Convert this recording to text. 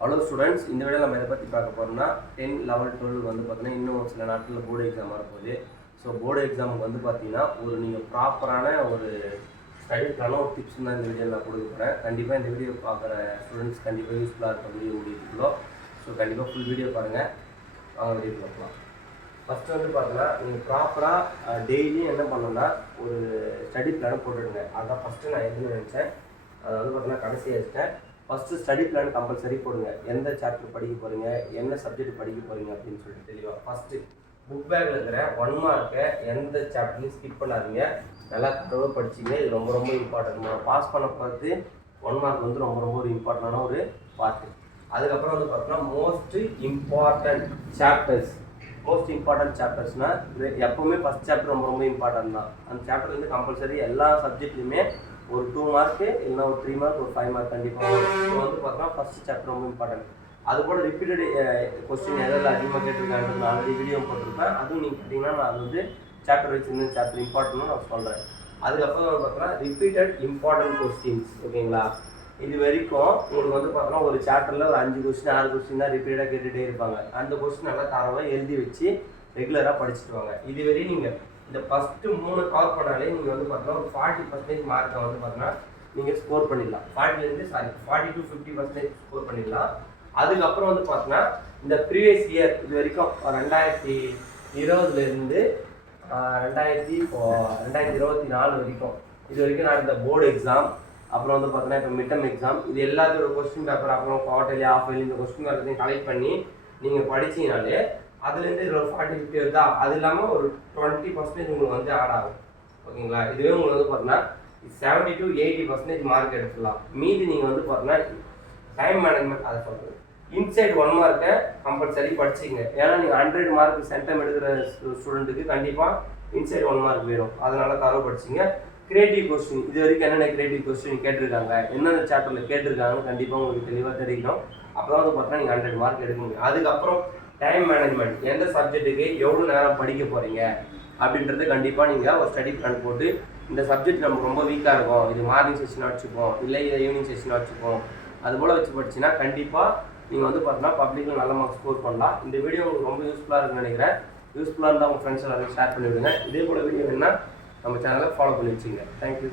Hello students, இந்த video நம்ம எதை பற்றி பார்க்க போகிறோம்னா 10, 11, 12 வந்து பார்த்தீங்கன்னா இன்னும் சில நாட்களில் போர்டு எக்ஸாம் வரப்போகுது. ஸோ போர்டு எக்ஸாமுக்கு வந்து பார்த்தீங்கன்னா நீங்கள் ப்ராப்பரான ஒரு ஸ்டடிக்கான ஒரு டிப்ஸ் தான் இந்த வீடியோவில் நான் கொடுக்க போகிறேன். கண்டிப்பாக இந்த வீடியோ பார்க்குற ஸ்டூடெண்ட்ஸ் கண்டிப்பாக யூஸ்ஃபுல்லாக இருக்க வீடியோ முடியுதுங்களோ. ஸோ கண்டிப்பாக ஃபுல் வீடியோ பாருங்கள், அவங்க வீடியோ பார்க்கலாம். ஃபஸ்ட்டு வந்து பார்த்தீங்கன்னா நீங்கள் ப்ராப்பராக டெய்லியும் என்ன பண்ணணும்னா ஒரு ஸ்டடி பிளான் போட்டுடுங்க. அதான் ஃபஸ்ட்டு நான் எதுன்னு நினச்சேன், அதை வந்து பார்த்தீங்கன்னா கடைசியாக வச்சுட்டேன். ஃபஸ்ட்டு ஸ்டடி பிளான் கம்பல்சரி போடுங்க. எந்த சாப்டர் படிக்க போகிறீங்க, என்ன சப்ஜெக்ட் படிக்க போகிறீங்க அப்படின்னு சொல்லிட்டு தெளிவாக ஃபஸ்ட்டு புக் பேக்கில் இருக்கிற 1 மார்க்கை எந்த சாப்டர்லையும் ஸ்கிப் பண்ணாதீங்க. நல்லா தடவை படிச்சிங்க. இது ரொம்ப ரொம்ப இம்பார்ட்டன்ட். பாஸ் பண்ண பார்த்து 1 மார்க் வந்து ரொம்ப ரொம்ப ஒரு இம்பார்ட்டண்டான ஒரு பார்ட்டு. அதுக்கப்புறம் வந்து பார்த்தீங்கன்னா மோஸ்ட் இம்பார்ட்டன்ட் சாப்டர்ஸ்னால் எப்போவுமே ஃபஸ்ட் சாப்டர் ரொம்ப ரொம்ப இம்பார்ட்டன்ட் தான். அந்த சாப்டர் வந்து கம்பல்சரி எல்லா சப்ஜெக்ட்லையுமே ஒரு 2 மார்க்கு இல்லைனா ஒரு 3 மார்க் ஒரு 5 மார்க் கண்டிப்பாக வரும். ஸோ வந்து பார்த்தோன்னா ஃபஸ்ட் சாப்டர் ரொம்ப இம்பார்ட்டன்ட். அதுபோல் ரிப்பீட்டட் கொஸ்டின் எதாவது அதிகமாக கேட்டிருக்காங்க, நான் ஆல்ரெடி வீடியோ போட்டிருப்பேன். அதுவும் நீங்கள் கேட்டிங்கன்னா நான் அது வந்து சாப்டர் வைஸ் இந்த சாப்டர் இம்பார்ட்டன்ட்னு நான் சொல்கிறேன். அதுக்கப்புறம் வந்து பார்த்தோன்னா ரிப்பீட்டட் இம்பார்ட்டன்ட் கொஸ்டின்ஸ். ஓகேங்களா, இது வரைக்கும் உங்களுக்கு வந்து பார்த்தோன்னா ஒரு சாப்டரில் ஒரு 5 கொஸ்டின் 6 கொஸ்டின் தான் ரிப்பீட்டாக கேட்டுகிட்டே இருப்பாங்க. அந்த கொஸ்டின் நல்லா தரவாக எழுதி வச்சு ரெகுலராக படிச்சுட்டு வாங்க. இதுவரையும் நீங்கள் இந்த ஃபஸ்ட்டு 3 கவர் பண்ணாலே நீங்கள் வந்து பார்த்தீங்கன்னா ஒரு 40% மார்க்கை வந்து பார்த்தீங்கன்னா நீங்கள் ஸ்கோர் பண்ணிடலாம். 40 to 50% ஸ்கோர் பண்ணிடலாம். அதுக்கப்புறம் வந்து பார்த்தீங்கன்னா இந்த ப்ரீவியஸ் இயர் இது வரைக்கும் 2020லேருந்து 2024 வரைக்கும் இது வரைக்கும் நான் இந்த போர்டு எக்ஸாம், அப்புறம் வந்து பார்த்தீங்கன்னா இப்போ மிட்டம் எக்ஸாம், இது எல்லாத்தோட கொஸ்டின் பேப்பர், அப்புறம் குவார்டர்லி ஆஃப் இயர்லி இந்த கொஸ்டின் பேப்பரையும் கலெக்ட் பண்ணி நீங்கள் படிச்சிங்கனாலே அதுலேருந்து இதில் ஒரு 40-50 வருதா, அது இல்லாமல் ஒரு 20% உங்களுக்கு வந்து ஆட் ஆகும். ஓகேங்களா, இதுவே உங்களுக்கு வந்து பார்த்தீங்கன்னா 70 to 80% மார்க் எடுத்துடலாம். மீதி நீங்கள் வந்து பார்த்தீங்கன்னா டைம் மேனேஜ்மெண்ட் அதை சொல்கிறது இன்சைட் 1 மார்க்கை கம்பல்சரி படிச்சிங்க. ஏன்னா நீங்கள் 100 மார்க் சென்டம் எடுக்கிற ஸ்டூடெண்ட்டுக்கு கண்டிப்பாக இன்சைட் 1 மார்க் வேணும். அதனால் தரவு படிச்சிங்க. கிரியேட்டிவ் கொஸ்டின் இது வரைக்கும் என்னென்ன கிரியேட்டிவ் கொஸ்டின் கேட்டிருக்காங்க, என்னென்ன சாப்டரில் கேட்டிருக்காங்கன்னு கண்டிப்பாக உங்களுக்கு தெளிவாக தெரிவிக்கணும். அப்போ தான் வந்து பார்த்தீங்கன்னா நீங்கள் 100 மார்க் எடுக்க முடியும். அதுக்கப்புறம் டைம் மேனேஜ்மெண்ட், எந்த சப்ஜெக்ட்டுக்கு எவ்வளோ நேரம் படிக்க போகிறீங்க அப்படின்றது கண்டிப்பாக நீங்கள் ஒரு ஸ்டடி பிளான் போட்டு இந்த சப்ஜெக்ட் நமக்கு ரொம்ப வீக்காக இருக்கும், இது மார்னிங் செஷனாக வச்சுப்போம், இல்லை இதை ஈவினிங் செஷனாக வச்சுப்போம், அதுபோல் வச்சு படிச்சுன்னா கண்டிப்பாக நீங்கள் வந்து பார்த்தீங்கன்னா பப்ளிக்கில் நல்ல மார்க் ஸ்கோர் பண்ணலாம். இந்த வீடியோ உங்களுக்கு ரொம்ப யூஸ்ஃபுல்லாக இருக்குன்னு நினைக்கிறேன். யூஸ்ஃபுல்லாக இருந்தால் உங்கள் ஃப்ரெண்ட்ஸ் எல்லாரும் ஷேர் பண்ணி விடுங்க. இதே போல் வீடியோ வேணுன்னா நம்ம சேனலை ஃபாலோ பண்ணி வச்சுங்க. தேங்க்யூ.